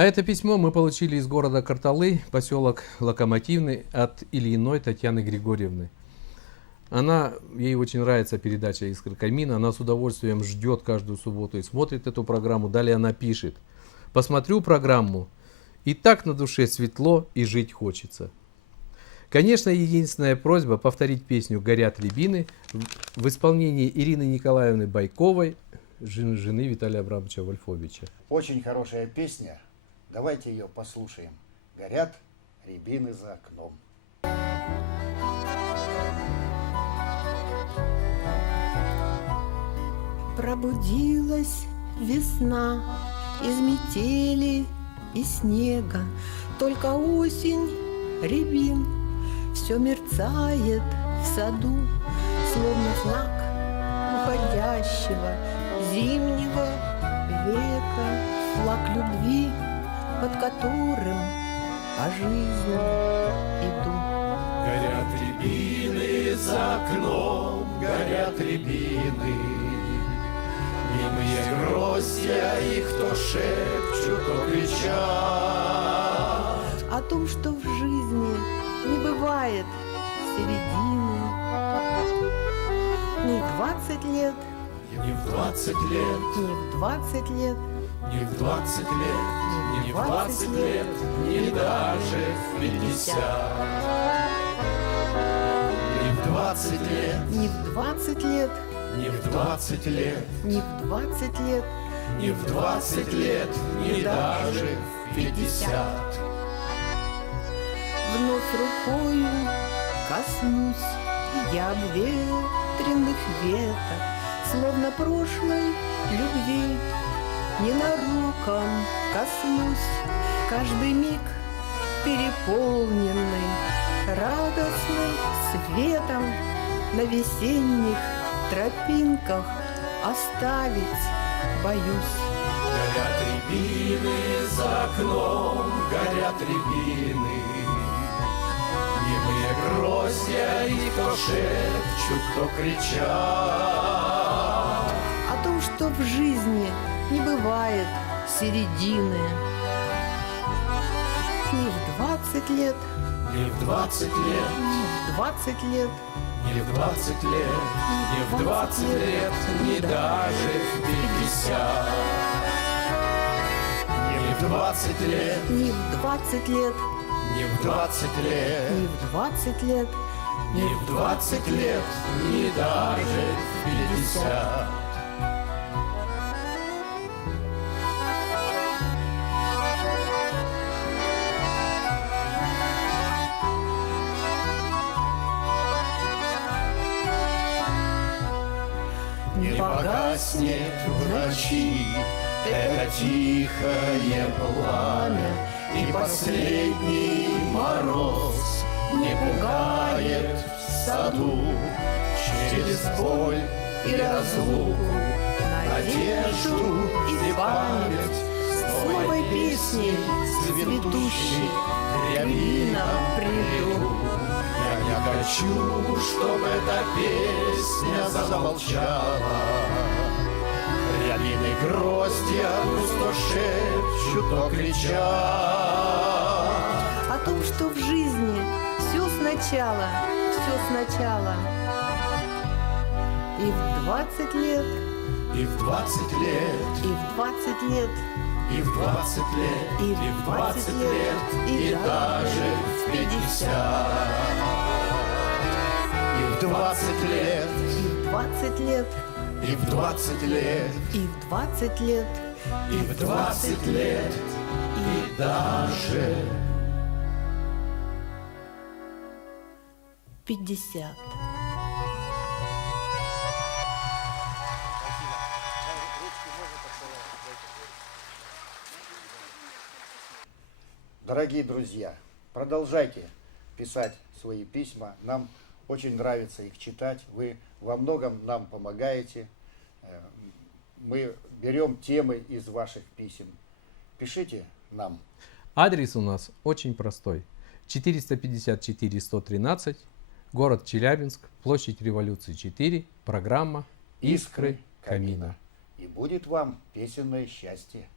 А это письмо мы получили из города Карталы, поселок Локомотивный, от Ильиной Татьяны Григорьевны. Ей очень нравится передача «Искры камина». Она с удовольствием ждет каждую субботу и смотрит эту программу. Далее она пишет: «Посмотрю программу, и так на душе светло, и жить хочется». Конечно, единственная просьба повторить песню «Горят рябины» в исполнении Ирины Николаевны Байковой, жены Виталия Абрамовича Вольфовича. Очень хорошая песня. Давайте ее послушаем. «Горят рябины за окном». Пробудилась весна из метели и снега, только осень, рябин, все мерцает в саду, словно знак уходящего зимнего века, флаг любви, под которым по жизни иду. Горят рябины за окном, горят рябины. Мимые гроздья их то шепчут, то кричат О том, что в жизни не бывает середины. Ни в 20 лет, ни в 20 лет, ни в 20 лет, ни в 20 лет, ни в 20 лет, ни даже в 50. Ни в 20 лет, ни в 20 лет, ни в 20 лет, ни в 20 лет, ни в 20 лет, ни даже в 50. Вновь рукою коснусь я обветренных веток, словно прошлой любви ненароком коснусь, каждый миг переполненный радостным светом на весенних тропинках оставить боюсь. Горят рябины за окном, горят рябины. Немые гроздья их то шепчут, то кричат О том, что в жизни не бывает середины. Ни в 20 лет, ни в 20 лет, ни в 20 лет, ни в 20 лет, ни в 20 лет, ни даже в 50. Ни в 20 лет, ни в 20 лет, ни в 20 лет, ни в 20 лет, ни в 20 лет, ни даже в 50. Не погаснет в ночи это тихое пламя, и последний мороз не пугает в саду. Через боль и разлуку, надежду и память с новой песней цветущей к рябинам приду. Я не хочу, чтобы эта песня замолчала. Рябины гроздья пусть то шепчут, то кричат о том, что в жизни все сначала, все сначала. И в 20 лет, и в 20 лет, и в 20 лет, и в 20 лет, и и в 20 лет, и даже в 50. И в 20 лет, и в 20 лет, и в 20 лет, и в 20 лет, и в 20 лет, и даже 50. Дорогие друзья, продолжайте писать свои письма. Нам очень нравится их читать. Вы во многом нам помогаете. Мы берем темы из ваших писем. Пишите нам. Адрес у нас очень простой. 454-113, город Челябинск, площадь Революции 4, программа «Искры камина». И будет вам песенное счастье.